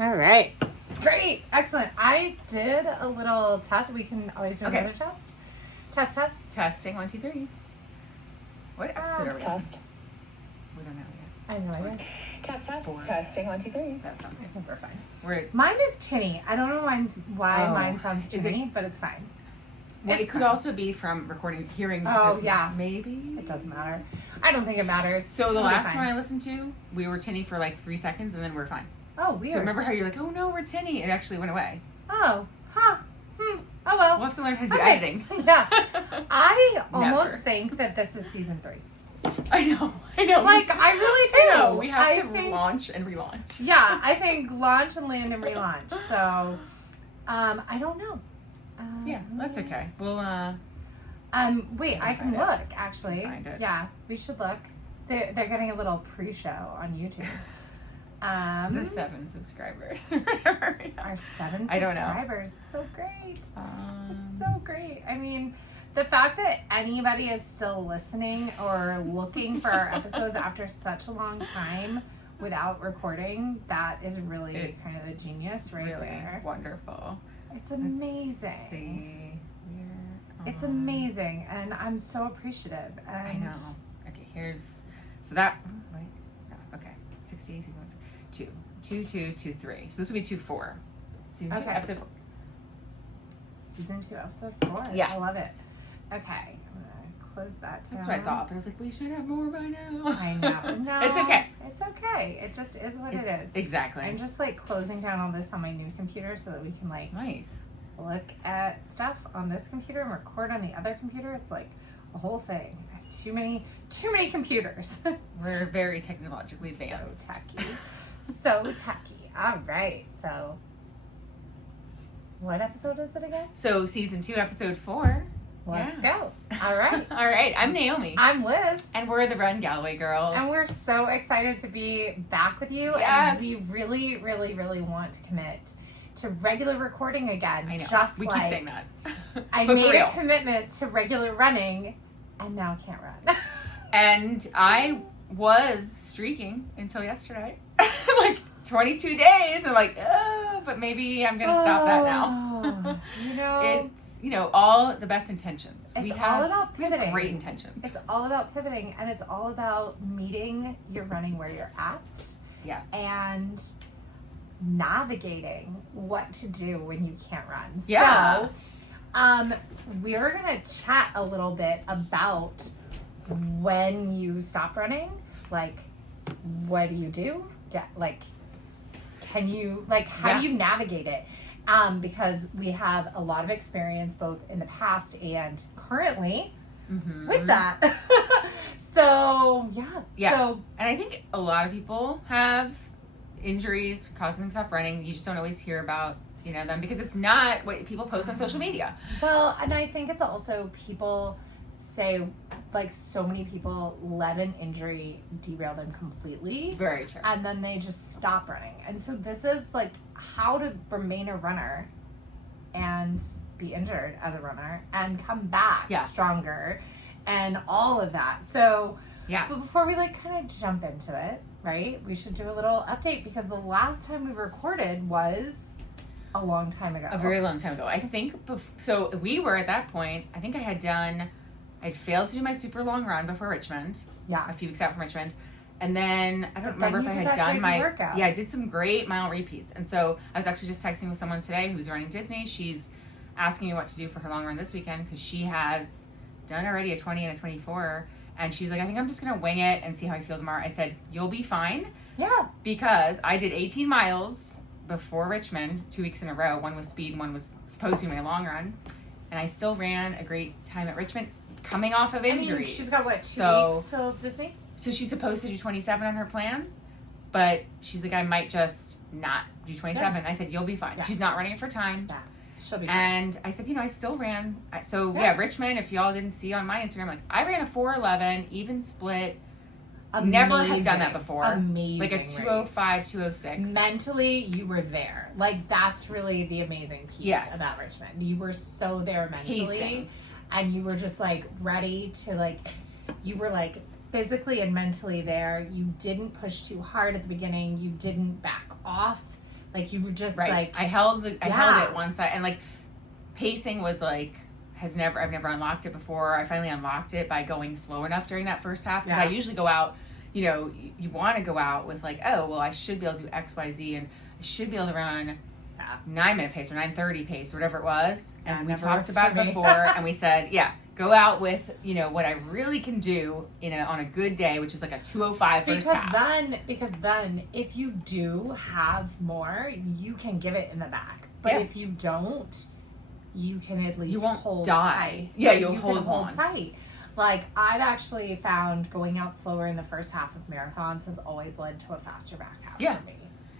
All right. Great. Excellent. I did a little test. We can always do another test. Test. Testing 1, 2, 3. What episode are we on? Test. We don't know yet. I have no idea. Test. 4. Testing 1, 2, 3. That sounds good. We're fine. Mine is tinny. I don't know why Oh. mine sounds Is tinny, but it's fine. Well, It's it could fine. also be from hearing. Oh, yeah. Maybe. It doesn't matter. I don't think it matters. So the It'll be last fine. time I listened to, we were tinny for like 3 seconds and then we're fine. Oh, weird. So remember how you're like, oh no, we're tinny? It actually went away. Oh, huh. Oh, well. We'll have to learn how to do Okay. editing. Yeah. I almost Never. think that this is season 3. I know. Like, I really do. I know. We have I to think- launch and relaunch. Yeah, I think launch and land and relaunch. So, I don't know. Yeah, that's okay. We'll, Wait, I can find it. look, actually. Find it. Yeah, we should look. They're getting a little pre-show on YouTube. the 7 subscribers. Whatever. Our 7 I don't know. subscribers. It's so great. It's Um, so great. I mean, the fact that anybody is still listening or looking for our episodes after such a long time without recording, that is really kind of a genius right really there. wonderful. It's Let's amazing. see. It's amazing, and I'm so appreciative. And I know. Okay, here's so that. Wait, no, okay. 68, 2, 2, 2, 2, 3. So this would be 2, 4. Season 2, Okay. episode 4. Season 2, episode 4. Yes. I love it. Okay, I'm gonna close that down. That's what I thought, but I was like, we should have more by now. I know. No, It's okay. It's okay. It just is what it is. Exactly. I'm just like closing down all this on my new computer so that we can like Nice. look at stuff on this computer and record on the other computer. It's like a whole thing. I have too many computers. We're very technologically advanced. So techy. So techy. All right. So what episode is it again? So season 2, episode 4. Let's Yeah. go. All right. All right. I'm Naomi. I'm Liz. And we're the Run Galway girls. And we're so excited to be back with you. Yes. And we really, really, really want to commit to regular recording again. I know. Just we like keep saying that. I But for made real. a commitment to regular running and now can't run. And I was streaking until yesterday. Like 22 days. I'm like, but maybe I'm going to stop that now. Oh, you know, It's, all the best intentions. It's we all have, about we have pivoting. great intentions. it's all about pivoting and it's all about meeting your running where you're at Yes. and navigating what to do when you can't run. Yeah. So, we're going to chat a little bit about when you stop running. Like, what do you do? Yeah, like, can you, like, how do you navigate it? Because we have a lot of experience both in the past and currently Mhm. with that. So, yeah. Yeah. So, And I think a lot of people have injuries causing them to stop running. You just don't always hear about, them because it's not what people post on social media. well, and I think it's also people say, like, so many people let an injury derail them completely. Very true. And then they just stop running. And so this is like how to remain a runner and be injured as a runner and come back stronger and all of that. So Yes. but before we like kind of jump into it, right, we should do a little update because the last time we recorded was a long time ago. A very long time ago. I think, so we were at that point, I think I'd failed to do my super long run before Richmond. Yeah. A few weeks out from Richmond. And then I don't But then remember you if I did had that done crazy my workout. Yeah, I did some great mile repeats. And so I was actually just texting with someone today who's running Disney. She's asking me what to do for her long run this weekend because she has done already a 20 and a 24. And she's like, I think I'm just gonna wing it and see how I feel tomorrow. I said, you'll be fine Yeah. because I did 18 miles before Richmond 2 weeks in a row. One was speed, one was supposed to be my long run. And I still ran a great time at Richmond coming off of injuries. I mean, she's got what, 2 So- weeks till Disney? So she's supposed to do 27 on her plan, but she's like, I might just not do 27. I said, you'll be fine. Yeah. She's not running it for time. Yeah. She'll be fine. And I said, I still ran. So Yeah. Richmond, if y'all didn't see on my Instagram, like I ran a 4:11, even split. Never had done that before. Amazing. Like a race. 2:05, 2:06. Mentally, you were there. Like, that's really the amazing piece Yes. about Richmond. You were so there mentally. Pacing. And you were just, like, ready to, like, you were, like, physically and mentally there. You didn't push too hard at the beginning. You didn't back off Like you were just Right. like I held Yeah. it one side, and like pacing was like I've never unlocked it before. I finally unlocked it by going slow enough during that first half, because Yeah. I usually go out, you know, you want to go out with like, oh well, I should be able to do X, Y, Z, and I should be able to run 9-minute pace or 9:30 pace or whatever it was. Yeah, And it we never talked works about for it me. before, and we said, yeah, go out with, you know, what I really can do on a good day, which is like a 2:05 first half. Because then if you do have more, you can give it in the back. But Yeah. if you don't, you can at least You won't hold die. tight. Yeah, you'll you hold can hold on. tight. Like I've actually found going out slower in the first half of marathons has always led to a faster back half Yeah. for me.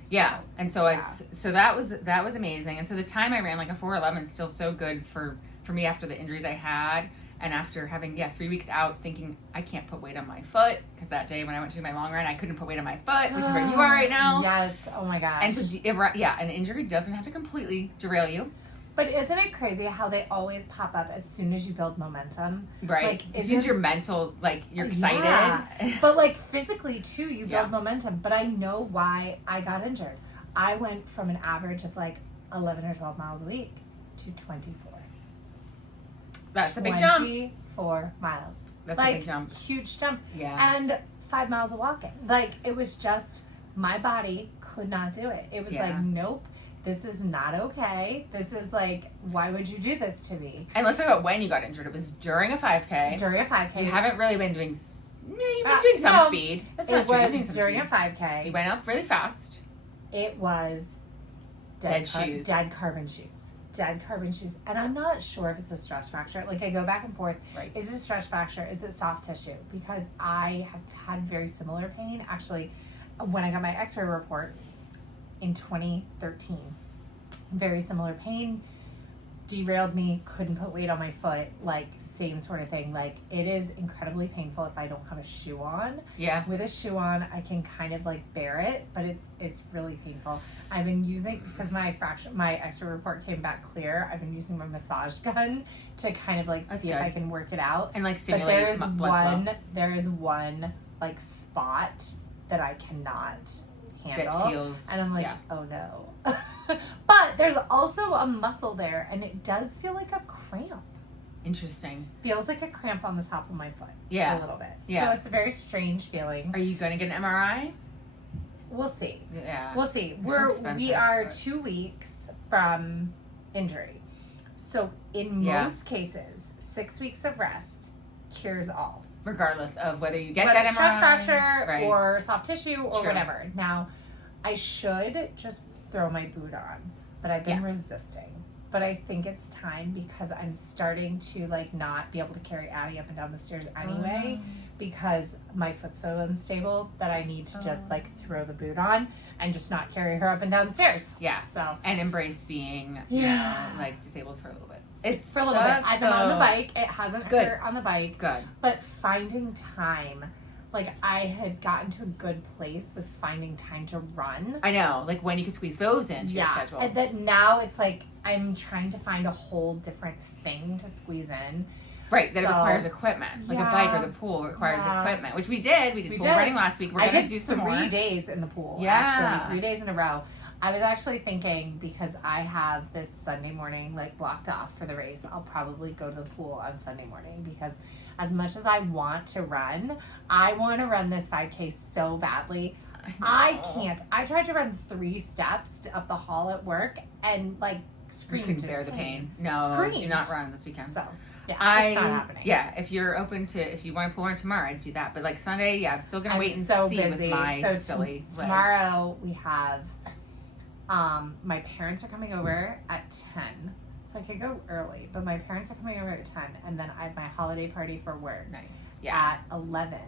Yeah, So, and so yeah. so that was amazing, and so the time I ran, like a 4:11, is still so good for me after the injuries I had, and after having 3 weeks out, thinking I can't put weight on my foot, because that day when I went to do my long run, I couldn't put weight on my foot, which is where you are right now. Yes. Oh my gosh. And so an injury doesn't have to completely derail you, But isn't it crazy how they always pop up as soon as you build momentum? right? Like, It's isn't- just your mental, like you're excited. Yeah. But like physically too, you build Yeah. momentum. But I know why I got injured. I went from an average of like 11 or 12 miles a week to 24. That's a big jump. 24 miles. That's like, a big jump. Huge jump. Yeah. And 5 miles of walking. Like it was just, my body could not do it. It was Yeah. like, nope. This is not okay. This is like, why would you do this to me? And let's talk about when you got injured. It was during a 5K. During a 5K. You haven't really been doing. You've been doing some no, speed. That's It not true. You're was doing some during speed. a 5K. You went up really fast. It was Dead shoes. Dead carbon shoes. Dead carbon shoes. And I'm not sure if it's a stress fracture. Like I go back and forth. Right. Is it a stress fracture? Is it soft tissue? Because I have had very similar pain. Actually, when I got my x-ray report in 2013, very similar pain, derailed me, couldn't put weight on my foot, like same sort of thing. Like it is incredibly painful if I don't have a shoe on. Yeah. With a shoe on, I can kind of like bear it, but it's really painful. I've been using, because my x-ray report came back clear, I've been using my massage gun to kind of like That's see if good. I can work it out. And like But simulate blood flow. there is one like spot that I cannot handle. That feels. And I'm like, yeah. oh no. But there's also a muscle there, and it does feel like a cramp. Interesting. Feels like a cramp on the top of my foot. Yeah. A little bit. Yeah. So it's a very strange feeling. Are you going to get an MRI? We'll see. Yeah. We'll see. They're so We expensive, are but- 2 weeks from injury. So in Yeah. most cases, 6 weeks of rest cures all. Regardless of whether you get Whether that MRI. stress fracture Right. or soft tissue or True. whatever. Now, I should just throw my boot on, but I've been resisting. But I think it's time because I'm starting to like not be able to carry Addie up and down the stairs anyway because my foot's so unstable that I need to just like throw the boot on and just not carry her up and down the stairs. Yeah. So And embrace being, like disabled for a little bit. It's for a little bit, I've been on the bike. It hasn't Good. hurt on the bike. Good. But finding time, like I had gotten to a good place with finding time to run. I know. Like when you can squeeze those into your schedule. And that now it's like I'm trying to find a whole different thing to squeeze in. Right, that it So- requires equipment. Like a bike or the pool requires equipment, which we did. We did pool running last week. We're I going to did do some 3 more. days in the pool. Yeah. Actually, 3 days in a row. I was actually thinking because I have this Sunday morning like blocked off for the race, I'll probably go to the pool on Sunday morning because as much as I want to run, I want to run this 5K so badly. I can't. I tried to run 3 steps up the hall at work and like You screamed. couldn't in bear the pain. No, do Screamed. not run this weekend. So yeah, it's not happening. Yeah, if you're open to, if you want to pull run tomorrow, I'd do that. But like Sunday, yeah, I'm still gonna wait and so see busy. with my So silly leg. tomorrow we have my parents are coming over at 10. So I could go early, but my parents are coming over at 10 and then I have my holiday party for work Nice. Yeah. at 11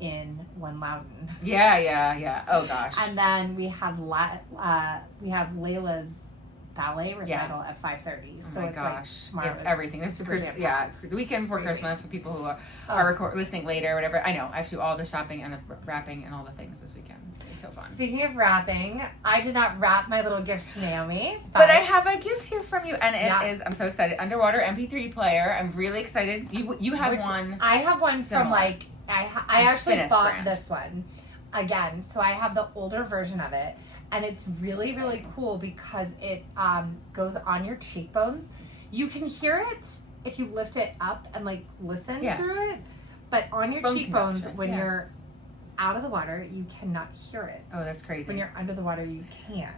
in One Loudon. Yeah. Oh gosh. And then we have Layla's ballet recital at 5:30. Oh so my it's gosh, like tomorrow. it's everything. This is super Christmas. jam-packed. Yeah, it's the weekend before crazy. Christmas for people who Oh. are listening later or whatever. I know I have to do all the shopping and the wrapping and all the things this weekend. It's gonna be so fun. Speaking of wrapping, I did not wrap my little gift to Naomi, But I have a gift here from you, and it is. Yeah. I'm so excited. Underwater MP3 player. I'm really excited. You have Which one. I have one Similar. from like I It's actually Finnis bought brand. this one again. So I have the older version of it, and it's really, So really exciting. cool because it goes on your cheekbones. You can hear it if you lift it up and like listen Yeah. through it, but on your Bone cheekbones, conduction, when yeah. you're out of the water, you cannot hear it. Oh, that's crazy. When you're under the water, you can.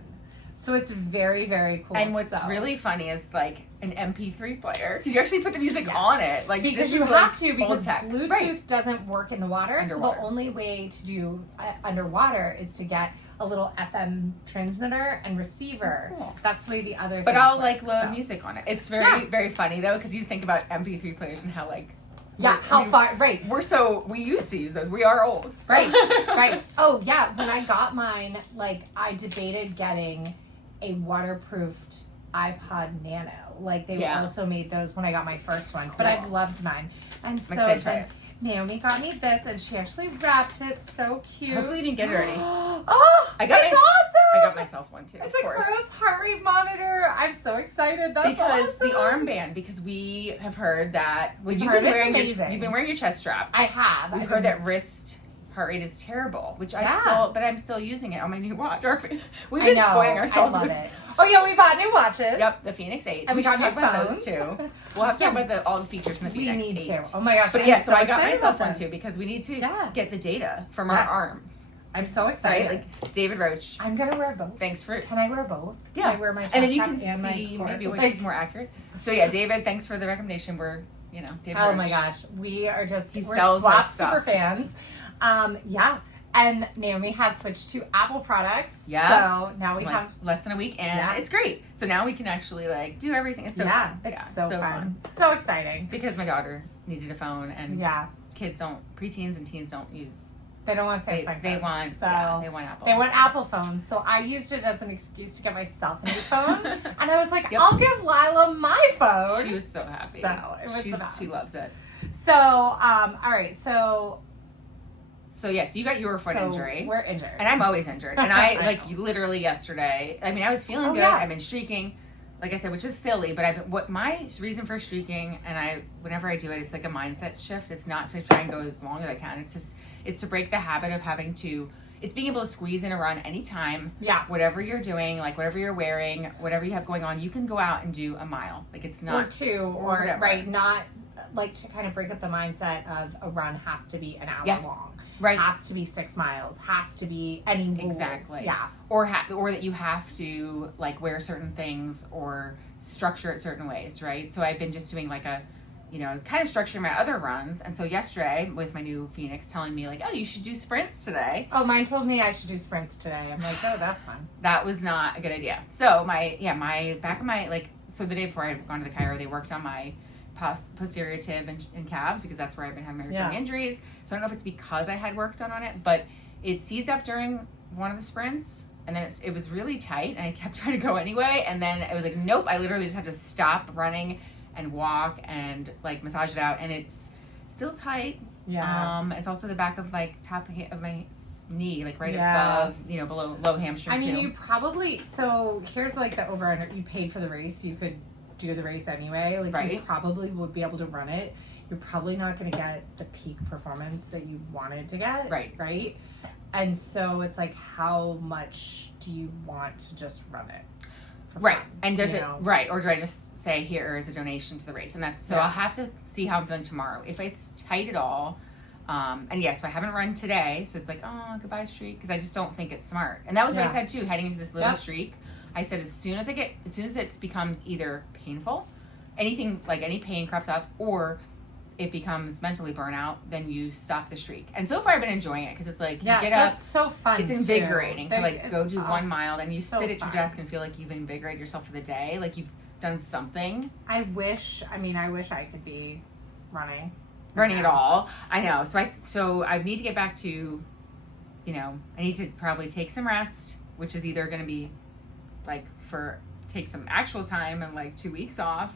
So it's very, very cool. And what's So- really funny is like an MP3 player because you actually put the music Yes. on it, like because this you is, have like, to, old because tech. Bluetooth Right. doesn't work in the water. So Underwater. the only way to do underwater is to get a little FM transmitter and receiver. Cool. That's the way the other. But things I'll work, like load so. music on it. It's very Yeah. very funny though because you think about MP3 players and how like Yeah, we're- how we- far? Right. we used to use those. We are old. so- Right, right. Oh, yeah. When I got mine, like, I debated getting a waterproofed iPod Nano. Like, they Yeah. also made those when I got my first one, but Cool. I've loved mine. And so excited to try then Naomi got me this, and she actually wrapped it so cute. Hopefully you didn't get it already. Oh, I got it's my- awesome. I got myself one too. It's of a course. Chronos heart rate monitor. I'm so excited. That's Because the awesome. armband, because we have heard that We've you've heard been it's wearing amazing. you've been wearing your chest strap. I have. We've I've heard been- that wrist heart rate is terrible, which Yeah. I'm still using it on my new watch. We've I been know. spoiling ourselves. I love with, it. Oh, yeah, we bought new watches. Yep, the Phoenix 8. And we got should talk new about phones. those too. We'll have to talk about all the features in the We Phoenix need 8. to. Oh my gosh. But I'm yes, so I got excited myself about one too this. because we need to Yeah. get the data from Yes. our arms. I'm so excited. Right? Like David Roach. I'm gonna wear both. Thanks for Can I wear both? Yeah. Can I wear my chest and then you strap can and my see cord? maybe which Like, is more accurate. So yeah, David, thanks for the recommendation. We're David oh Roach. my gosh, we are just He we're sells swap us stuff. super fans. Yeah. And Naomi has switched to Apple products. Yeah. So now we Like, have less than a week, and Yeah. it's great. So now we can actually like do everything. It's so fun. it's so fun. So exciting. Because my daughter needed a phone, and Yeah. preteens and teens don't use. They don't want They, Samsung they phones, want so they want Apple. they want Apple phones. So I used it as an excuse to get myself a new phone. And I was like, Yep. I'll give Lila my phone. She was so happy. So, it was the best. She loves it. So, all right. So yes, you got your foot So injury. we're injured. And I'm always injured. And I I like know. literally yesterday. I mean, I was feeling Oh, good. yeah. I've been streaking, like I said, which is silly. But what my reason for streaking, and whenever I do it, it's like a mindset shift. It's not to try and go as long as I can. It's to break the habit of having to. It's being able to squeeze in a run anytime. Yeah. Whatever you're doing, like whatever you're wearing, whatever you have going on, you can go out and do a mile. Like it's Or not. two, or or whatever. right, not like to kind of break up the mindset of a run has to be an hour Yeah. long, Right. has to be 6 miles, has to be any rules. Exactly. Yeah. or that you have to like wear certain things or structure it certain ways, right? So I've been just doing like a kind of structuring my other runs. And so yesterday with my new Phoenix telling me like, oh, you should do sprints today, Oh, mine told me I should do sprints today. I'm like, oh, that's fun. that was not a good idea. So my back of my so the day before I had gone to the chiro, they worked on my posterior tib and calves because that's where I've been having my recurring Yeah. injuries. So I don't know if it's because I had worked on it, but it seized up during one of the sprints, and then it was really tight, and I kept trying to go anyway, and then it was like, nope, I literally just had to stop running and walk and like massage it out, and it's still tight. Yeah. It's also the back of like top of my knee, like right Yeah. above, below low hamstring I mean, too. you probably, so here's like the over under, you paid for the race, you could do the race anyway. Like, you Right. probably would be able to run it. You're probably not going to get the peak performance that you wanted to get. Right. Right. And so it's like, how much do you want to just run it? For Right. fun, And does you it know? right, or do I just say here is a donation to the race? And that's so Yeah. I'll have to see how I'm feeling tomorrow. If it's tight at all, and yes, so I haven't run today, so it's like, oh, goodbye streak, because I just don't think it's smart. And that was what I Yeah. said too, heading into this little Yep. streak. I said as soon as it becomes either painful, anything like any pain crops up, or it becomes mentally burnout, then you stop the streak. And so far I've been enjoying it because it's like you Yeah, get up. that's so fun. It's too. invigorating to Like, like go it's, do 1 mile, then you so sit at your fun. desk and feel like you've invigorated yourself for the day, like you've done something. I wish I could be running. Running at all. I know. So I need to get back to, I need to probably take some rest, which is either going to be like take some actual time and like 2 weeks off,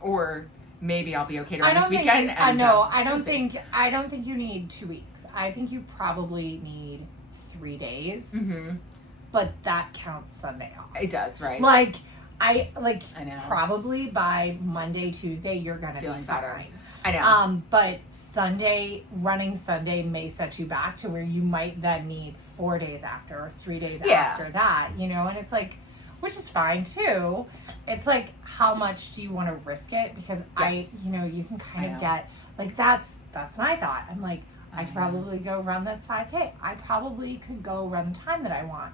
or maybe I'll be okay to run this weekend. I don't think you need 2 weeks. I think you probably need 3 days, Mm-hmm. but that counts Sunday off. It does, right? I I know. probably by Monday, Tuesday, you're gonna Feeling be better. fine. I know. But running Sunday may set you back to where you might then need 4 days after or 3 days after that, and it's like, which is fine too. It's like, how much do you want to risk it? Because you can kind of get like, that's my thought. I'm like, I could probably go run this 5K. I probably could go run the time that I want.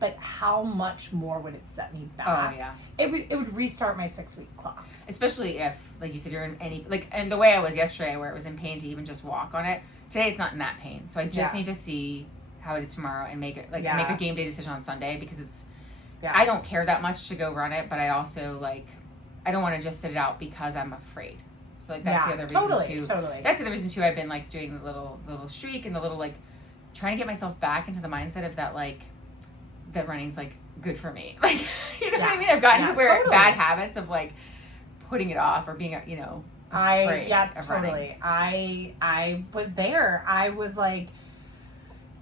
But how much more would it set me back? Oh, yeah. It would restart my 6-week clock. Especially if, like you said, you're in any, like, and the way I was yesterday where it was in pain to even just walk on it, today it's not in that pain. So I just need to see how it is tomorrow and make it, like, make a game day decision on Sunday, because it's, I don't care that much to go run it, but I also, like, I don't want to just sit it out because I'm afraid. So, like, that's the other reason, too. Totally. That's the other reason, too, I've been, like, doing the little streak and the little, like, trying to get myself back into the mindset of that, like, that running's, like, good for me. Like, you know what I mean? I've gotten to where bad habits of, like, putting it off or being, afraid of running. I was there. I was, like,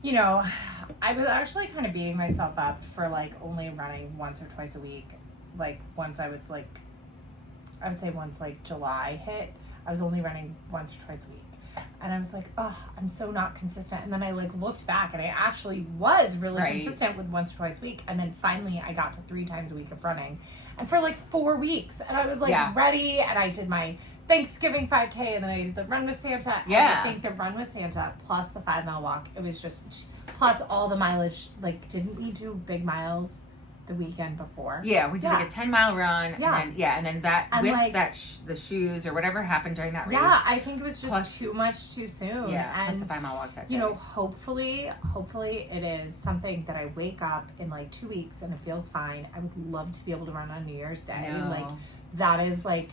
I was actually kind of beating myself up for, like, only running once or twice a week. Like, once I was, like, I would say once, like, July hit, I was only running once or twice a week. And I was like, oh, I'm so not consistent. And then I, like, looked back, and I actually was really consistent with once or twice a week. And then finally I got to 3 times a week of running. And for, like, 4 weeks. And I was, like, ready. And I did my Thanksgiving 5K. And then I did the Run with Santa. Yeah. And I think the Run with Santa plus the 5-mile walk, it was just, plus all the mileage. Like, didn't we do big miles the weekend before? Yeah, we did like a 10-mile run, and then that and with like, that the shoes or whatever happened during that race. Yeah, I think it was just too much too soon. Yeah, and plus the 5-mile walk that day. Hopefully it is something that I wake up in like 2 weeks and it feels fine. I would love to be able to run on New Year's Day. Like, that is like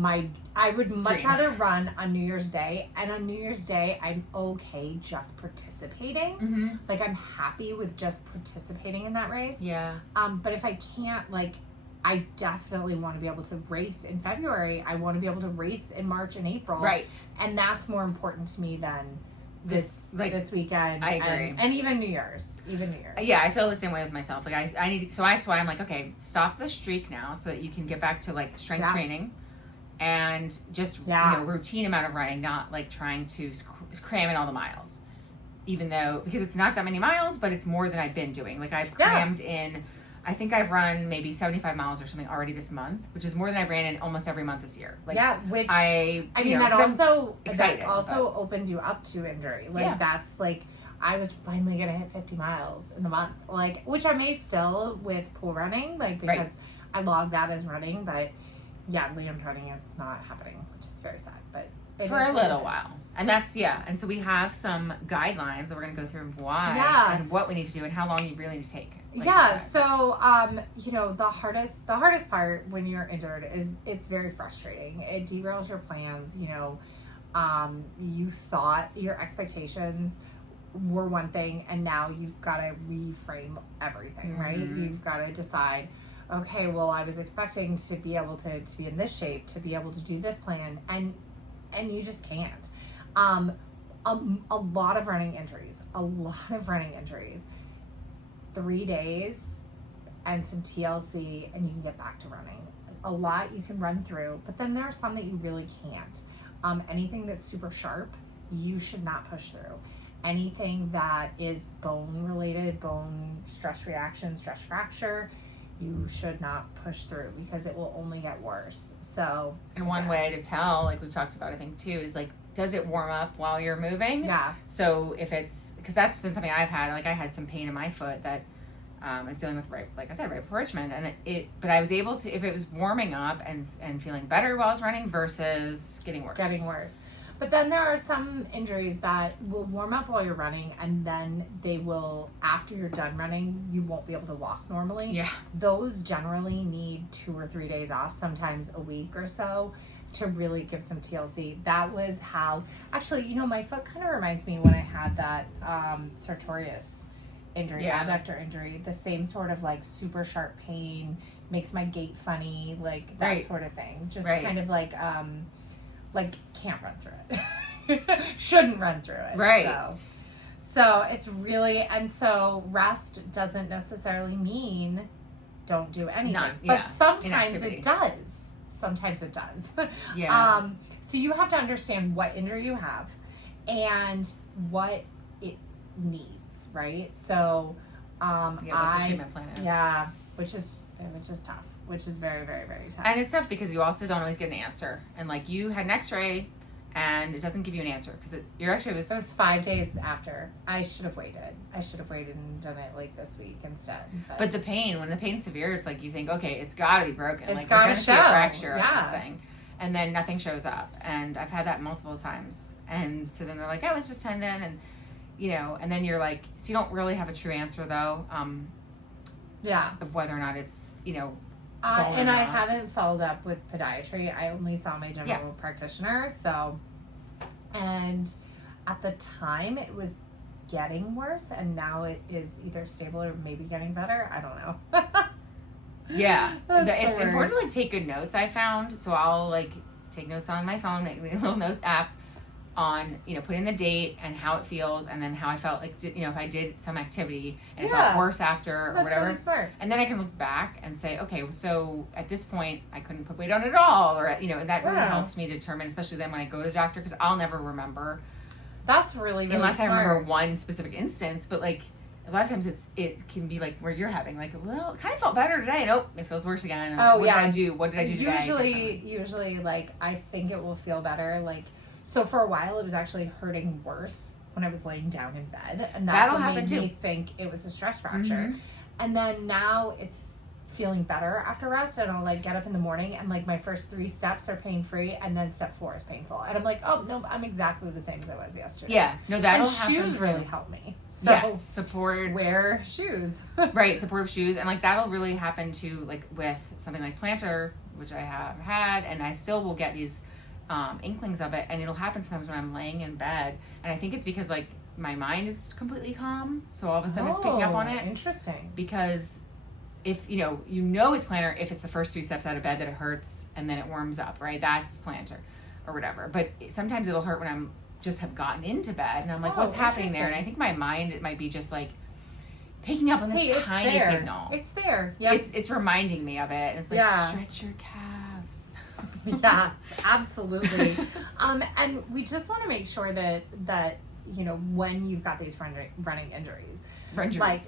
I would much rather run on New Year's Day, and on New Year's Day I'm okay just participating. Mm-hmm. Like, I'm happy with just participating in that race. Yeah. But if I can't, like, I definitely want to be able to race in February. I want to be able to race in March and April. Right. And that's more important to me than this weekend. I agree. And even New Year's. Yeah, I feel the same way with myself. Like, I need, so that's why I'm like, okay, stop the streak now so that you can get back to, like, strength training. And just, routine amount of running, not, like, trying to cram in all the miles. Even though, because it's not that many miles, but it's more than I've been doing. Like, I've crammed in, I think I've run maybe 75 miles or something already this month, which is more than I've ran in almost every month this year. Like, which, I mean, that also excited, opens you up to injury. Like, that's, like, I was finally going to hit 50 miles in the month. Like, which I may still with pool running, like, because I logged that as running, but... Yeah, Liam running is not happening, which is very sad, but for a little while. And that's, and so we have some guidelines that we're going to go through why and what we need to do and how long you really need to take. Like so, the hardest part when you're injured is it's very frustrating. It derails your plans. You thought your expectations were one thing, and now you've got to reframe everything, right? You've got to decide, okay, well, I was expecting to be able to be in this shape, to be able to do this plan, and you just can't. A lot of running injuries. 3 days and some TLC, and you can get back to running. A lot you can run through, but then there are some that you really can't. Anything that's super sharp, you should not push through. Anything that is bone related, bone stress reaction, stress fracture, you should not push through because it will only get worse. So, and one way to tell, like we've talked about, I think too, is like, does it warm up while you're moving? Yeah. So if it's, because that's been something I've had, like I had some pain in my foot that I was dealing with right before Richmond, and but I was able to, if it was warming up and feeling better while I was running versus getting worse. But then there are some injuries that will warm up while you're running, and then they will, after you're done running, you won't be able to walk normally. Yeah. Those generally need 2 or 3 days off, sometimes a week or so, to really give some TLC. That was how, actually, my foot kind of reminds me when I had that sartorius injury, adductor injury, the same sort of like super sharp pain, makes my gait funny, like that sort of thing. Just kind of like can't run through it. Shouldn't run through it. Right. So it's really, and so rest doesn't necessarily mean don't do anything. But sometimes it does. sometimes it does. Yeah. So you have to understand what injury you have and what it needs, right? So What the treatment plan is. yeah, which is tough, which is very, very, very tough. And it's tough because you also don't always get an answer. And like you had an X-ray, and it doesn't give you an answer because your X-ray was. It was 5 days after. I should have waited. And done it like this week instead. But the pain, when the pain's severe, it's like you think, okay, it's got to be broken. It's like gotta we're gonna see a show. fracture on Yeah. this thing, and then nothing shows up. And I've had that multiple times. And so then they're like, oh, it's just tendon, and and then you're like, so you don't really have a true answer though, yeah. of whether or not it's bone or And I not. haven't followed up with podiatry. I only saw my general practitioner. So, and at the time it was getting worse, and now it is either stable or maybe getting better. I don't know. Yeah, That's the it's important to worst. like take good notes. I found, so I'll like take notes on my phone, make a little note app on put in the date and how it feels, and then how I felt like if I did some activity and it Yeah. felt worse after or That's whatever, really smart. and then I can look back and say, okay, so at this point I couldn't put weight on at all, or and that really Yeah. helps me determine, especially then when I go to the doctor, because I'll never remember That's really, really unless smart. I remember one specific instance, but like. A lot of times it can be like where you're having like, well, it kind of felt better today. Nope, it feels worse again. Oh, what yeah. did I do? What did I do today? Usually, like, I think it will feel better. Like, so for a while, it was actually hurting worse when I was laying down in bed, and that's That'll what happen made me too. think it was a stress fracture. Mhm. And then now it's feeling better after rest, and I'll like get up in the morning, and like my first 3 steps are pain free, and then step 4 is painful, and I'm like, oh no, I'm exactly the same as I was yesterday. Yeah, no, that'll and happen. shoes too. really help me. So Yes, supported. wear shoes. Right, supportive shoes, and like that'll really happen too, like with something like plantar, which I have had, and I still will get these inklings of it, and it'll happen sometimes when I'm laying in bed, and I think it's because like my mind is completely calm, so all of a sudden it's picking up on it. Interesting. Because if it's plantar if it's the first 3 steps out of bed that it hurts and then it warms up, right? That's plantar or whatever. But sometimes it'll hurt when I'm just have gotten into bed and I'm like, what's happening there? And I think my mind, it might be just like picking up on this Hey, tiny there. signal. It's there. Yeah. It's reminding me of it. And it's like, Yeah. stretch your calves. Yeah, absolutely. And we just want to make sure that when you've got these running injuries, like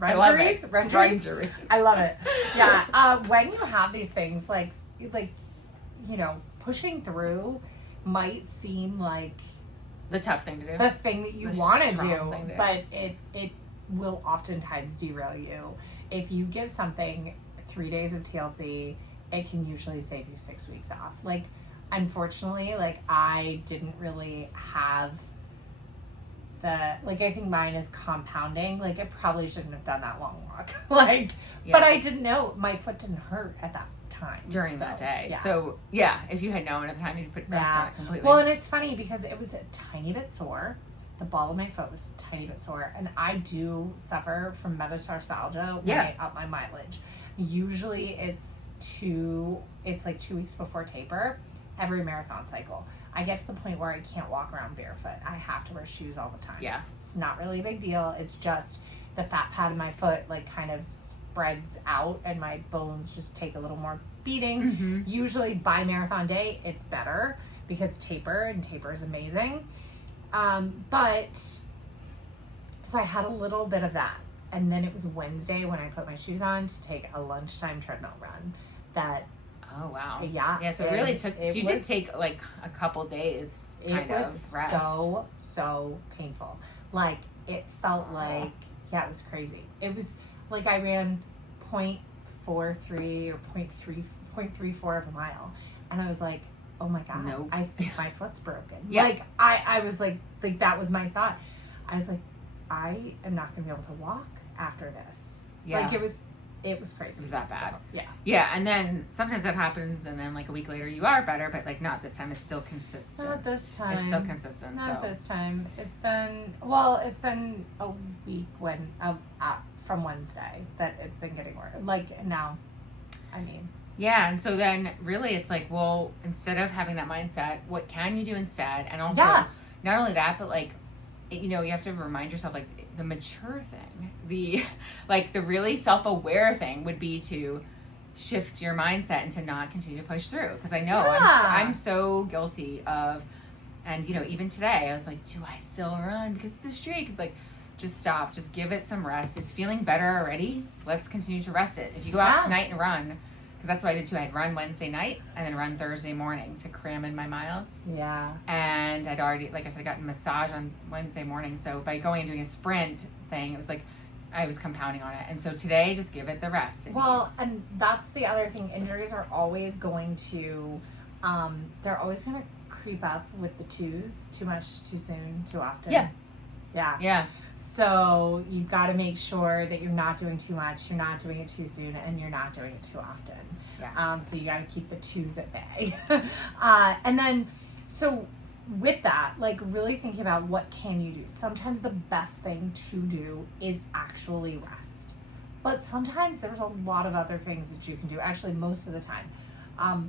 I love it. Runjuries? I love it. Yeah. When you have these things, like pushing through might seem like The tough thing to do. the thing that you The want to strong do, thing to do. but it will oftentimes derail you. If you give something 3 days of TLC, it can usually save you 6 weeks off. Like, unfortunately, like I didn't really have I think mine is compounding. Like, I probably shouldn't have done that long walk. But I didn't know my foot didn't hurt at that time during that day. Yeah. So yeah, if you had known at the time, you'd put rest on it completely. Well, and it's funny because it was a tiny bit sore. The ball of my foot was a tiny bit sore, and I do suffer from metatarsalgia when I up my mileage. Usually, it's like 2 weeks before taper, every marathon cycle. I get to the point where I can't walk around barefoot. I have to wear shoes all the time. Yeah. It's not really a big deal. It's just the fat pad of my foot like kind of spreads out, and my bones just take a little more beating. Mm-hmm. Usually by marathon day, it's better because taper is amazing. But so I had a little bit of that, and then it was Wednesday when I put my shoes on to take a lunchtime treadmill run. That Oh wow. yeah. So it really took. it You was- did take like a couple days. It Kind was of rest. so painful. Like it felt like it was crazy. It was like I ran 0.43 or 0.34 of a mile, and I was like, oh my god, Nope. I think my foot's broken. Yeah. Like I was like that was my thought. I was like, I am not gonna be able to walk after this. Yeah. Like it was crazy. It was that bad. So, yeah. Yeah, and then sometimes that happens, and then like a week later you are better, but like not this time. It's still consistent. Not this time. It's still consistent. Not so this time. It's been a week from Wednesday that it's been getting worse. Like now, I mean. yeah, and so then really it's like, well, instead of having that mindset, what can you do instead? And also, Yeah. not only that, but like, you have to remind yourself like the mature thing, the really self-aware thing would be to shift your mindset and to not continue to push through. Because I know Yeah. I'm so guilty of, and you know, even today I was like, do I still run because it's a streak? It's like, just stop, just give it some rest. It's feeling better already. Let's continue to rest it. If you go out Yeah. tonight and run, because that's what I did too. I'd run Wednesday night and then run Thursday morning to cram in my miles. Yeah. And I'd already, like I said, I got a massage on Wednesday morning. So by going and doing a sprint thing, it was like I was compounding on it. And so today, just give it the rest. Well, and that's the other thing. Injuries are always going to, they're always going to creep up with the twos. Too much, too soon, too often. Yeah. Yeah. Yeah. So you've got to make sure that you're not doing too much, you're not doing it too soon, and you're not doing it too often. Yeah. So you got to keep the twos at bay. And then, so with that, like really thinking about what can you do. Sometimes the best thing to do is actually rest. But sometimes there's a lot of other things that you can do. Actually, most of the time.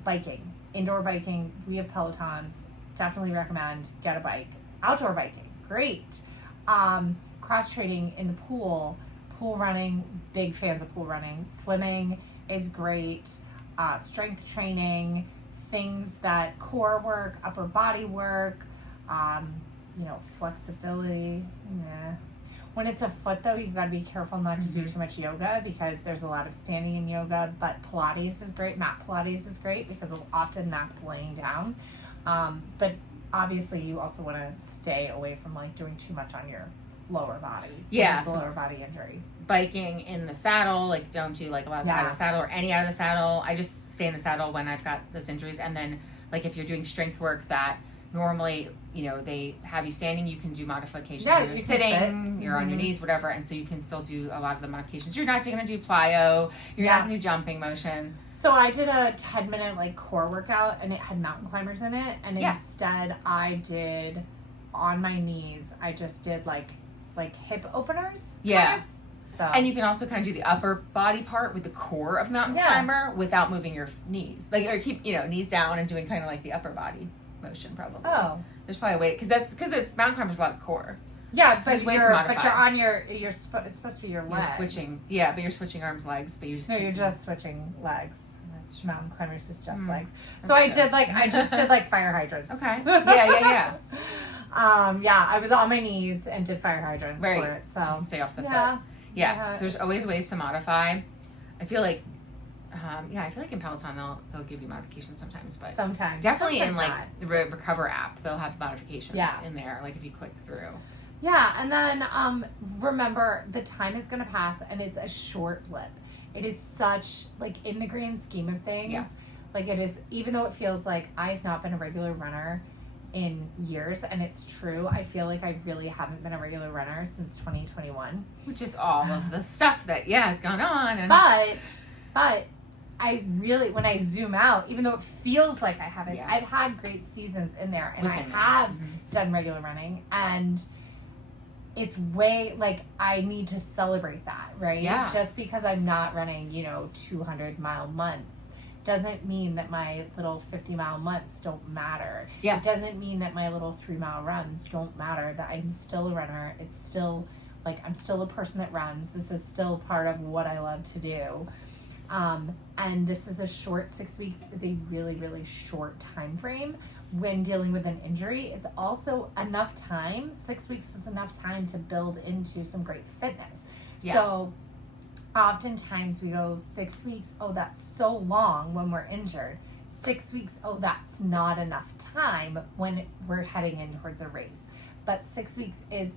Biking, indoor biking, we have Pelotons. Definitely recommend get a bike. Outdoor biking, great. Cross training in the pool running, big fans of pool running. Swimming is great. Strength training, things that core work, upper body work, flexibility. Yeah. When it's a foot though, you've got to be careful not to do too much yoga because there's a lot of standing in yoga, but Pilates is great. Mat Pilates is great because often that's laying down. But obviously you also want to stay away from like doing too much on your lower body. Yeah. The lower body injury. Biking in the saddle, like don't do like a lot of out of the saddle or any out of the saddle. I just stay in the saddle when I've got those injuries. And then like if you're doing strength work that normally, they have you standing, you can do modifications. Yeah, you're you sitting, can sit. you're on your knees, whatever. And so you can still do a lot of the modifications. You're not going to do plyo. You're not going to do jumping motion. So I did a 10-minute like core workout and it had mountain climbers in it. And instead I did on my knees, I just did like hip openers. Yeah. Kind of. So. And you can also kind of do the upper body part with the core of mountain climber without moving your knees. Like, or keep, knees down and doing kind of like the upper body motion probably. Oh. There's probably a way, because it's mountain climbers a lot of core. Yeah, so but you're on it's supposed to be your legs. You're switching. Yeah, but you're switching arms, legs, but you just you're just switching legs. That's mountain climbers is just legs. So I just did like fire hydrants. Okay. Yeah. I was on my knees and did fire hydrants for it. So just stay off the foot. Yeah. So there's always ways to modify. I feel like in Peloton they'll give you modifications sometimes, but sometimes definitely sometimes in like the Recover app they'll have modifications in there. Like if you click through. Yeah, and then remember the time is gonna pass and it's a short blip. It is such like in the grand scheme of things, like it is. Even though it feels like I've not been a regular runner in years, and it's true, I feel like I really haven't been a regular runner since 2021, which is all of the stuff that has gone on. And but I really, when I zoom out, even though it feels like I haven't, I've had great seasons in there, and I have done regular running, and it's way like I need to celebrate that, right? Yeah. Just because I'm not running 200-mile months doesn't mean that my little 50-mile months don't matter. Yeah. It doesn't mean that my little 3-mile runs don't matter, that I'm still a runner. It's still, like, I'm still a person that runs. This is still part of what I love to do. And this is a short, 6 weeks is a really, really short time frame when dealing with an injury. It's also enough time. 6 weeks is enough time to build into some great fitness. Yeah. So oftentimes we go 6 weeks, oh, that's so long when we're injured. 6 weeks, oh, that's not enough time when we're heading in towards a race. But 6 weeks it's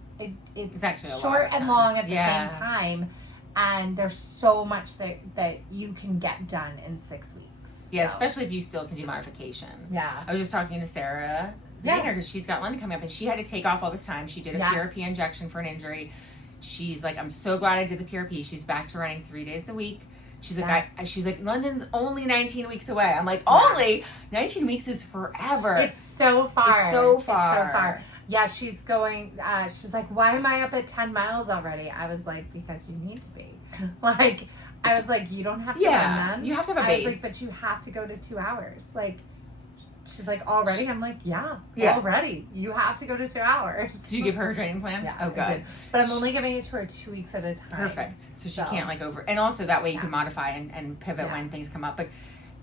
actually short and long at the same time. And there's so much that you can get done in 6 weeks. Yeah, especially if you still can do modifications. Yeah. I was just talking to Sarah Zaner because she's got London coming up and she had to take off all this time. She did a PRP injection for an injury. She's like, I'm so glad I did the PRP. She's back to running 3 days a week. She's like, London's only 19 weeks away. I'm like, only 19 weeks is forever. It's so far. It's so far. Yeah, she's going, she's like, why am I up at 10 miles already? I was like, because you need to be. Like, I was like, you don't have to run them. You have to have a base. I was like, but you have to go to 2 hours. Like, She's like, already? I'm like, yeah, already. You have to go to 2 hours. Did you give her a training plan? Yeah. Oh, good. I did. But I'm only giving it to her 2 weeks at a time. Perfect. So she can't like and also that way you can modify and pivot Yeah. when things come up. But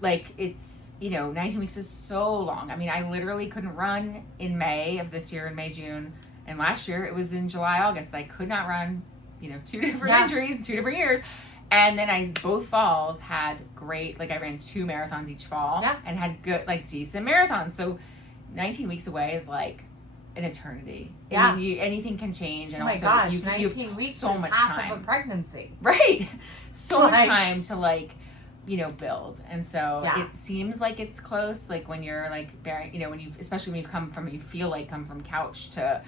like it's, 19 weeks is so long. I mean, I literally couldn't run in May of this year, in May, June. And last year it was in July, August. I could not run, 2 different injuries, 2 different years. And then both falls had great, like I ran 2 marathons each fall and had good, like decent marathons. So 19 weeks away is like an eternity. Yeah. I mean, anything can change. And oh my also gosh, you 19 weeks so is much half time. of a pregnancy. Right. So much Like- time to like, build. And so Yeah. it seems like it's close. Like when you're like bearing, especially when you feel like come from couch to,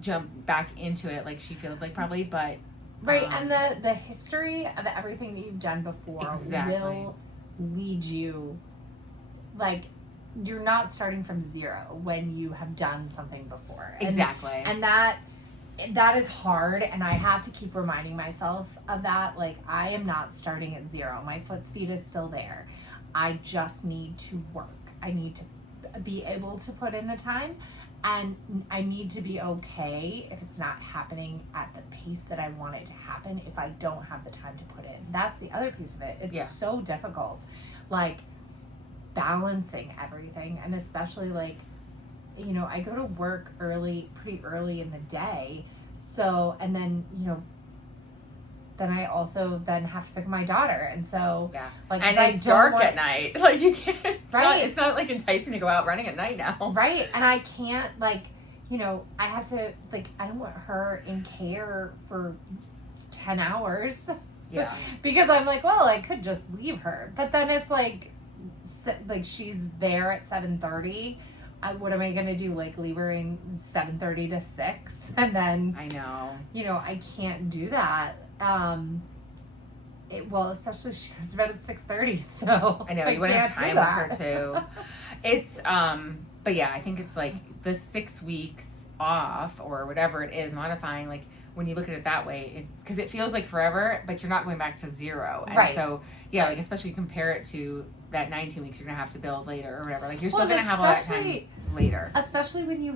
jump back into it. Like she feels like probably, but. Right, and the history of everything that you've done before will lead you, like, you're not starting from zero when you have done something before. Exactly. And that is hard, and I have to keep reminding myself of that. Like, I am not starting at zero. My foot speed is still there. I just need to work. I need to be able to put in the time. And I need to be okay if it's not happening at the pace that I want it to happen if I don't have the time to put in. That's the other piece of it. It's so difficult. Like, balancing everything. And especially, like, I go to work pretty early in the day. So, and then, then I also have to pick my daughter. And so, like, and it's dark at night. Like, you can't, it's not like enticing to go out running at night now. Right. And I can't, like, I have to, like, I don't want her in care for 10 hours. Yeah. Because I'm like, well, I could just leave her. But then it's like she's there at 7:30. What am I going to do? Like, leave her in 7:30 to 6? And then, I know. I can't do that. Especially if she goes to bed at 6:30. So I know you wouldn't have time with her too. It's but yeah, I think it's like the 6 weeks off or whatever it is, modifying. Like when you look at it that way, because it feels like forever, but you're not going back to zero. And so yeah, like especially compare it to that 19 weeks you're gonna have to build later or whatever. Like you're still gonna have all that time later. Especially when you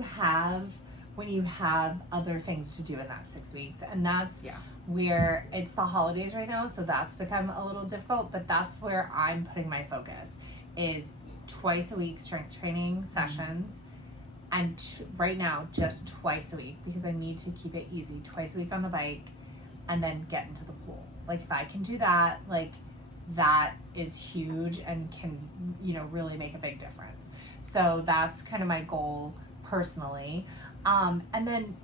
have other things to do in that 6 weeks, and that's where it's the holidays right now, so that's become a little difficult. But that's where I'm putting my focus is twice a week strength training sessions, and right now just twice a week because I need to keep it easy. Twice a week on the bike, and then get into the pool. Like if I can do that, like that is huge and can really make a big difference. So that's kind of my goal personally. And then,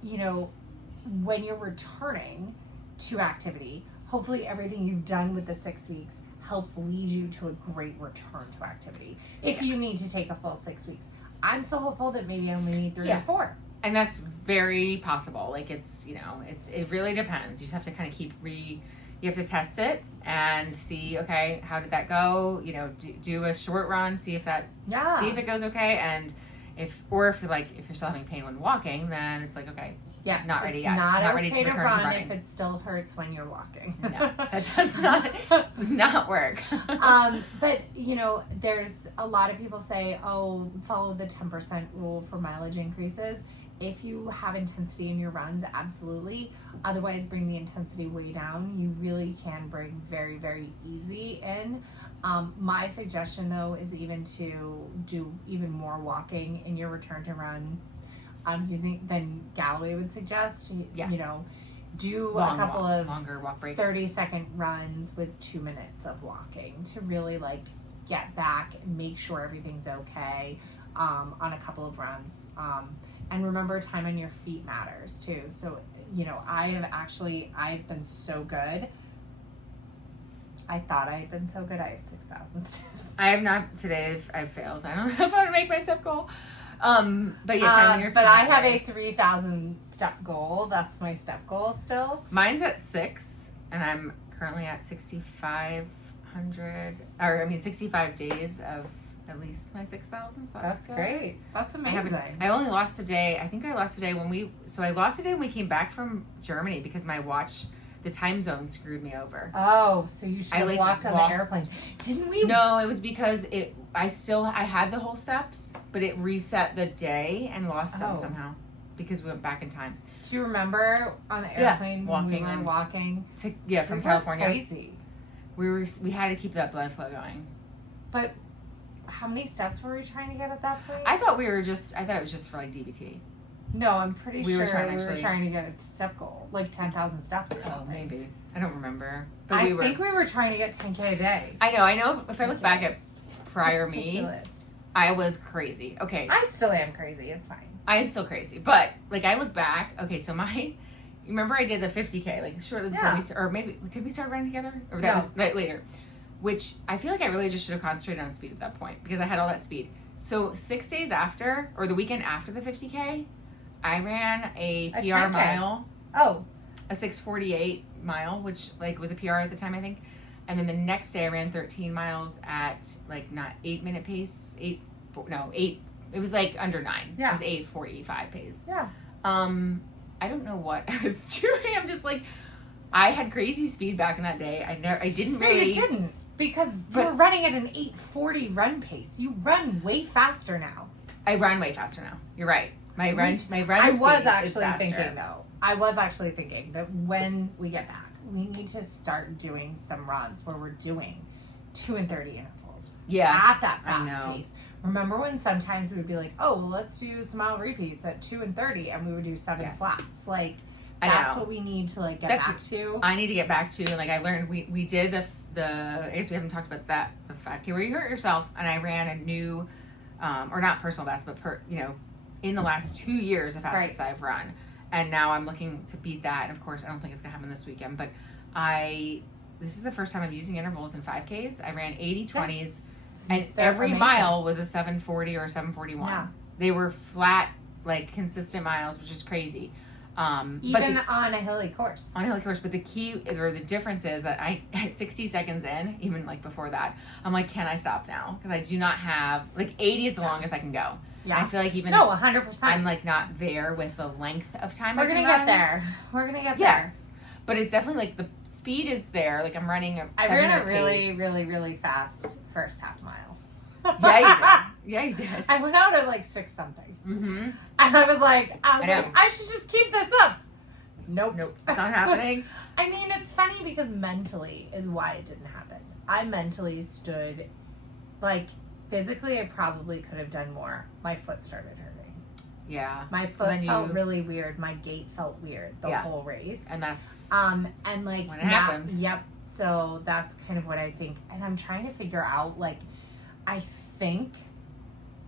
when you're returning to activity, hopefully everything you've done with the 6 weeks helps lead you to a great return to activity. If you need to take a full 6 weeks, I'm so hopeful that maybe I only need 3 or 4. And that's very possible. Like it's, it really depends. You just have to kind of you have to test it and see, okay, how did that go? Do a short run, see if it goes okay. And if you're still having pain when walking, then it's like, okay, not ready yet. Not okay ready to return to running. If it still hurts when you're walking. No, that does not work. But there's a lot of people say, oh, follow the 10% rule for mileage increases. If you have intensity in your runs, absolutely. Otherwise, bring the intensity way down. You really can bring very, very easy in. My suggestion, though, is even to do even more walking in your return to runs than Galloway would suggest. Do a couple of longer walk breaks. 30-second runs with 2 minutes of walking to really get back and make sure everything's okay on a couple of runs. And remember, time on your feet matters too. So, I've been so good. I thought I had been so good. I have 6,000 steps. I have not today. I've failed. I don't know if I'm going to make my step goal. But yes, time on your feet but I have a matters. 3,000 step goal. That's my step goal still. Mine's at 6, and I'm currently at 65 days of at least my 6,000. So that's great. That's amazing. I only lost a day. I think I lost a day when we came back from Germany because my watch, the time zone screwed me over. Oh, so you should I, have like, walked on walked- the airplane. Didn't we? No, it was because I had the whole steps, but it reset the day and lost them Oh. somehow because we went back in time. Do you remember on the Yeah, airplane when walking we were and- walking? From We were California. Crazy. We had to keep that blood flow going. But how many steps were we trying to get at that point? I thought it was just for like DVT. No, I'm pretty We sure were trying we were actually- trying to get a step goal, like 10,000 steps or Oh, something. maybe. I don't remember. But I think we were trying to get 10K a day. I know. If I look back at prior me, Ridiculous. I was crazy. Okay. I still am crazy. It's fine. I am still crazy. But, like, I look back. Okay, so you remember I did the 50K, like, shortly before Yeah. or maybe, did we start running together? Or No. that was that later. Which, I feel like I really just should have concentrated on speed at that point because I had all that speed. So, 6 days after, or the weekend after the 50K, I ran a A PR 10K. mile, Oh, a 6:48 mile, which, like, was a PR at the time, I think. And then the next day I ran 13 miles at, like, not 8-minute pace, it was, like, under 9. Yeah. It was 8:45 pace. yeah. I don't know what I was doing. I'm just, like, I had crazy speed back in that day. I didn't No, really. you didn't. Because But- you're running at an 8:40 run pace. You run way faster now. I run way faster now. You're right. My run I speed was is actually faster. thinking, though. I was actually thinking that when we get back, we need to start doing some runs where we're doing 2 and 30 intervals. Yes, At that I fast know. pace. Remember when sometimes we would be like, oh, well, let's do some mile repeats at 2 and 30, and we would do 7 Yes. flats. Like, I that's know. what we need to, like, get That's- back to. I need to get back to, and, like, I learned we did the I guess we haven't talked about that, the 5K where you hurt yourself, and I ran a new or not personal best, but in the last 2 years the fastest I've run, and now I'm looking to beat that. And of course I don't think it's gonna happen this weekend, but this is the first time I'm using intervals in 5Ks. I ran 80/20s, and They're every amazing. mile was a 7:40 or 7:41. Yeah. They were flat, like, consistent miles, which is crazy. But Even on a hilly course. on a hilly course, but the key or the difference is that I at 60 seconds in, even like before that, I'm like, can I stop now? Because I do not have, like, 80 is the longest I can go. Yeah. I feel like even No, 100%. I'm, like, not there with the length of time. We're I can gonna get run. there. We're gonna get Yes, but it's definitely, like, the speed is there. Like, I'm running a there. I ran a 7-minute really, pace. really, really fast first half mile. Yeah, you did. Yeah, you did. I went out at like 6 something. Mm-hmm. And I was like, I know. I should just keep this up. Nope. Nope, it's not happening. I mean, it's funny because mentally is why it didn't happen. I mentally stood, like, physically, I probably could have done more. My foot started hurting. Yeah. My So foot then felt you- really weird. My gait felt weird the Yeah. whole race. And that's And like when it happened. Yep. So that's kind of what I think. And I'm trying to figure out, like, I think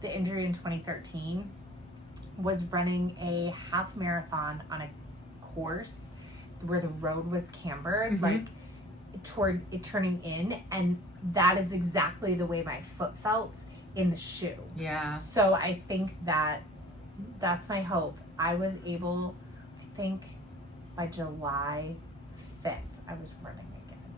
the injury in 2013 was running a half marathon on a course where the road was cambered, Mhm. like toward it turning in, and that is exactly the way my foot felt in the shoe. yeah. So I think that's my hope. I was able, I think by July 5th, I was running again.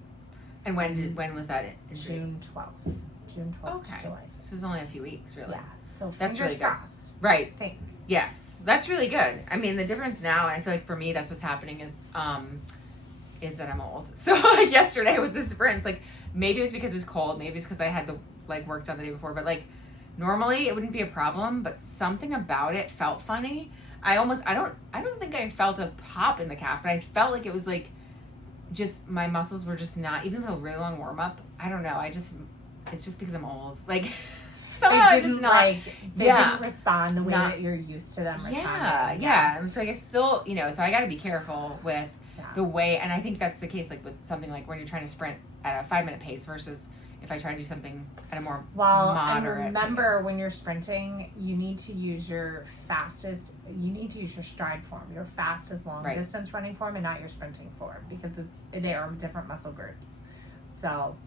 And when was that injury? June 12th. June 12th Okay. to July 5th. So it was only a few weeks, really. Yeah. So That's fingers really good. crossed. Right. I think. Yes, that's really good. I mean, the difference now, and I feel like for me, that's what's happening is that I'm old. So, like, yesterday with the sprints, like, maybe it's because it was cold, maybe it's because I had work done the day before, but, like, normally it wouldn't be a problem, but something about it felt funny. I don't think I felt a pop in the calf, but I felt like it was, like, just my muscles were just not, even though a really long warm up, I don't know, it's just because I'm old. Like, somehow They I'm didn't just not. they yeah. didn't respond the way Not- that you're used to them responding. Yeah. And so I guess still, so I got to be careful with Yeah. the way, and I think that's the case, like with something like when you're trying to sprint at a 5-minute pace versus if I try to do something at a more Well, and moderate remember pace. when you're sprinting, you need to use your stride form, your fastest long Right. distance running form, and not your sprinting form, because they are different muscle groups. So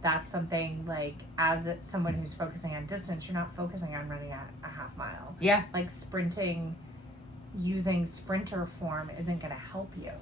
that's something, like, as someone who's focusing on distance, you're not focusing on running at a half mile. Yeah. Like, sprinting, using sprinter form isn't going to help you.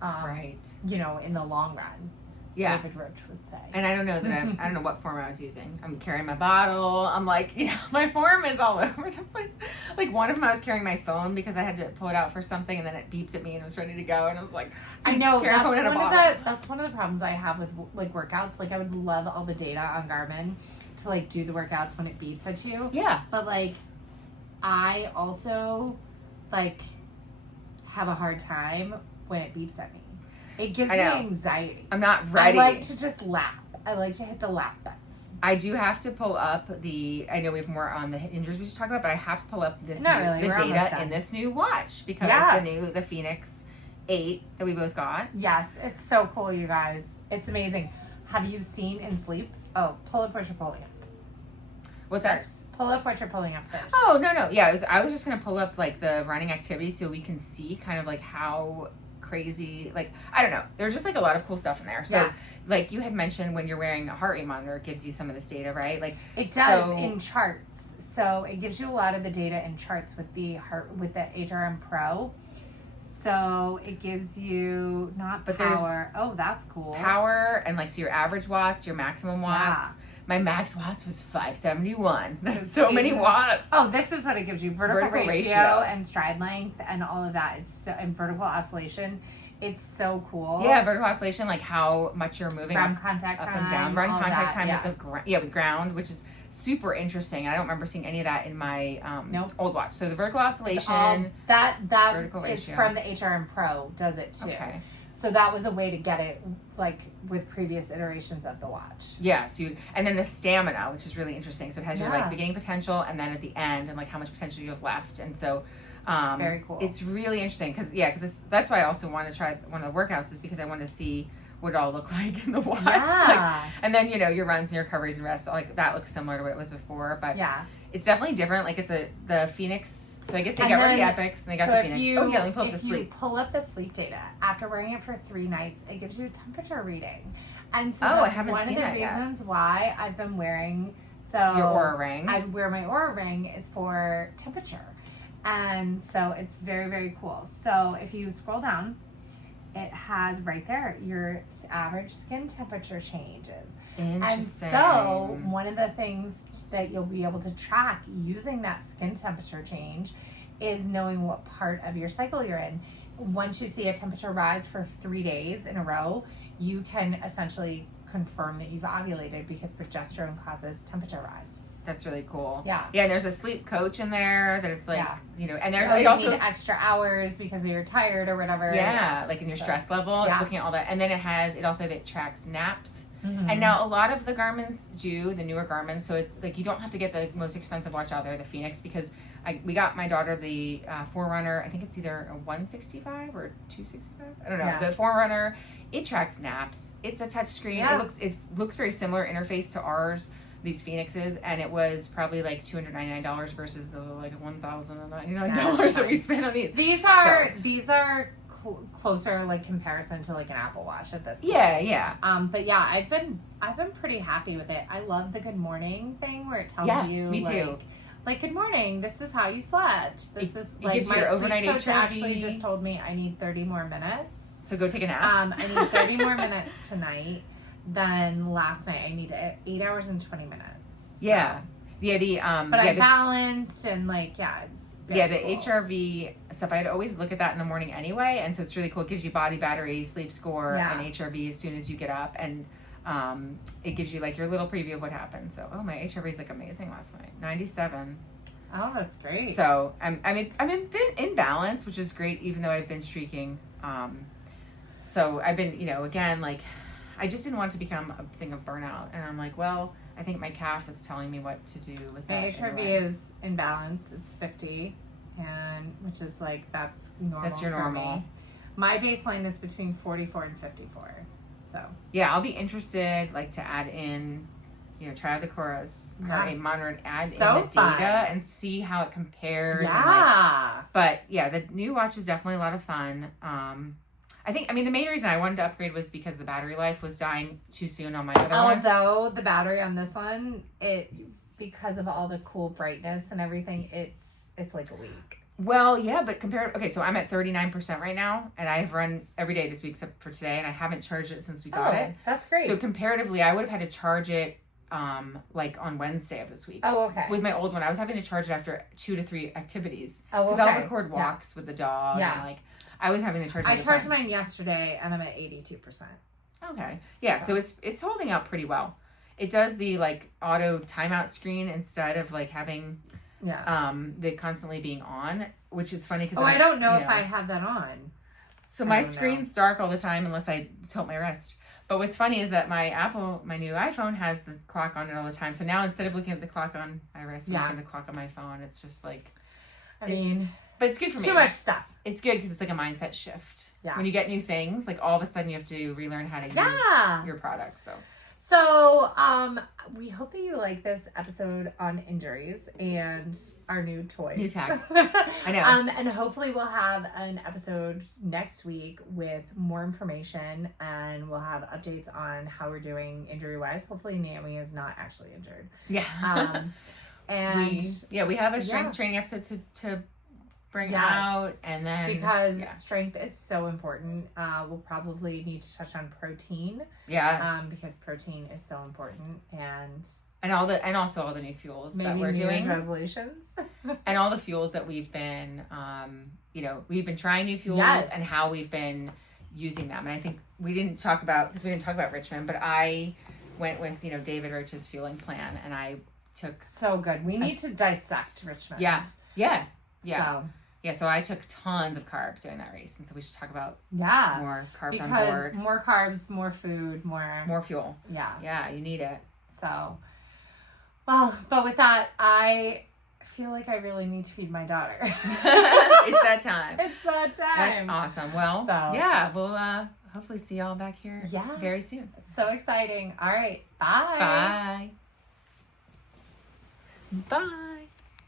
Right. In the long run. Yeah. David Roach would say. And I don't know that I don't know what form I was using. I'm carrying my bottle. I'm like, my form is all over the place. Like one of them, I was carrying my phone because I had to pull it out for something, and then it beeped at me and it was ready to go, and I was like, so I know carry a phone in a bottle. that's one of the problems I have with like workouts. Like I would love all the data on Garmin to like do the workouts when it beeps at you. Yeah. But like, I also like have a hard time when it beeps at me. It gives me anxiety. I'm not ready. I like to just lap. I like to hit the lap button. I do have to pull up I know we have more on the injuries we should talk about, but I have to pull up the data in this new watch because the Fenix 8 that we both got. Yes, it's so cool, you guys. It's amazing. Have you seen in sleep? Oh, pull up what you're pulling up. What's first? Pull up what you're pulling up first. Oh, no. Yeah, I was just going to pull up like the running activity so we can see kind of like how crazy, like, I don't know. There's just like a lot of cool stuff in there. So like you had mentioned when you're wearing a heart rate monitor, it gives you some of this data, right? Like it does in charts. So it gives you a lot of the data in charts with the HRM Pro. So it gives you power. Oh, that's cool. Power and like so your average watts, your maximum watts. Yeah. My max watts was 571. That's so many watts. Oh, this is what it gives you. Vertical ratio and stride length and all of that. And vertical oscillation. It's so cool. Yeah, vertical oscillation, like how much you're moving ground contact up time, and down. Run contact time with ground, which is super interesting. I don't remember seeing any of that in my old watch. So the vertical oscillation. That vertical is ratio. from the HRM Pro, does it too. Okay. So that was a way to get it like with previous iterations of the watch. Yeah, and then the stamina, which is really interesting. So it has your like beginning potential and then at the end and like how much potential you have left. And so it's very cool. It's really interesting because that's why I also want to try one of the workouts is because I want to see what it all look like in the watch. Yeah. Like, and then your runs and your recoveries and rest, like that looks similar to what it was before, but it's definitely different. Like it's the Fenix. So I guess they got rid of the Epics and they got the Fenix. Let me pull up the sleep. If you pull up the sleep data, after wearing it for 3 nights, it gives you a temperature reading. And so I haven't seen one of the reasons why I've been wearing your Oura Ring. I wear my Oura Ring is for temperature. And so it's very, very cool. So if you scroll down, it has right there your average skin temperature changes. Interesting. And so one of the things that you'll be able to track using that skin temperature change is knowing what part of your cycle you're in. Once you see a temperature rise for 3 days in a row, you can essentially confirm that you've ovulated because progesterone causes temperature rise. That's really cool. Yeah. Yeah, and there's a sleep coach in there that it's like, and they're you also need extra hours because you're tired or whatever. Yeah, like in your stress level, it's looking at all that. And then it tracks naps. Mm-hmm. And now a lot of the Garmin's the newer Garmin, so it's like you don't have to get the most expensive watch out there, the Fenix, because we got my daughter the Forerunner. I think it's either a 165 or 265. I don't know. Yeah. The Forerunner, it tracks naps. It's a touch screen. Yeah. It looks very similar interface to ours, these Fenixes, and it was probably like $299 versus the like $1,099 that we spent on these. These are closer like comparison to like an Apple Watch at this point. Yeah. But yeah, I've been pretty happy with it. I love the good morning thing where it tells you me too. Like, good morning, this is how you slept. This is like my overnight sleep coach actually just told me I need 30 more minutes. So go take a nap. I need 30 more minutes tonight than last night. I need 8 hours and 20 minutes. So. Yeah. But I'm balanced and like, it's the cool. HRV stuff, I'd always look at that in the morning anyway, and so it's really cool. It gives you body, battery, sleep score, and HRV as soon as you get up, and it gives you like your little preview of what happened. So, my HRV is like amazing last night, 97. Oh, that's great. So I'm in balance, which is great, even though I've been streaking. So I've been, again, like I just didn't want to become a thing of burnout, and I'm like, well, I think my calf is telling me what to do with that. My HRV is in balance. It's 50, and which is like that's normal. That's your normal. Me. My baseline is between 44 and 54. So yeah, I'll be interested like to add in, try out the Coros or a monitor and add in the data and see how it compares. Yeah. But yeah, the new watch is definitely a lot of fun. The main reason I wanted to upgrade was because the battery life was dying too soon on my other one. Although the battery on this one, because of all the cool brightness and everything, it's like a week. Well, yeah, but okay, so I'm at 39% right now, and I've run every day this week except for today, and I haven't charged it since we got it. That's great. So comparatively, I would have had to charge it like on Wednesday of this week. Oh, okay. With my old one, I was having to charge it after 2 to 3 activities. Oh, okay. Because I'll record walks with the dog. Yeah. And like, I was having to charge it. I charged mine yesterday, and I'm at 82%. Okay. Yeah, so it's holding out pretty well. It does the like auto timeout screen instead of like having the constantly being on, which is funny because I don't know if I have that on. So my screen's dark all the time unless I tilt my wrist. But what's funny is that my new iPhone has the clock on it all the time. So now instead of looking at the clock on my wrist, I'm looking at the clock on my phone. It's just like, but it's good for me. Too much stuff. It's good because it's like a mindset shift. Yeah. When you get new things, like all of a sudden you have to relearn how to use your product. So, we hope that you like this episode on injuries and our new toys. New tag. I know. And hopefully we'll have an episode next week with more information, and we'll have updates on how we're doing injury-wise. Hopefully Naomi is not actually injured. Yeah. And we have a strength training episode to bring out, and then because strength is so important, we'll probably need to touch on protein. Yes. Because protein is so important, and also all the new fuels that we're doing, resolutions, and all the fuels that we've been we've been trying new fuels and how we've been using them. And I think we didn't talk about Richmond, but I went with David Roach's fueling plan, and I took so good. We need to dissect Richmond. So I took tons of carbs during that race, and so we should talk about more carbs on board. More carbs, more food, more fuel. Yeah, you need it. So, well, but with that, I feel like I really need to feed my daughter. It's that time. That's awesome. Well, we'll hopefully see y'all back here very soon. So exciting. All right. Bye. Bye.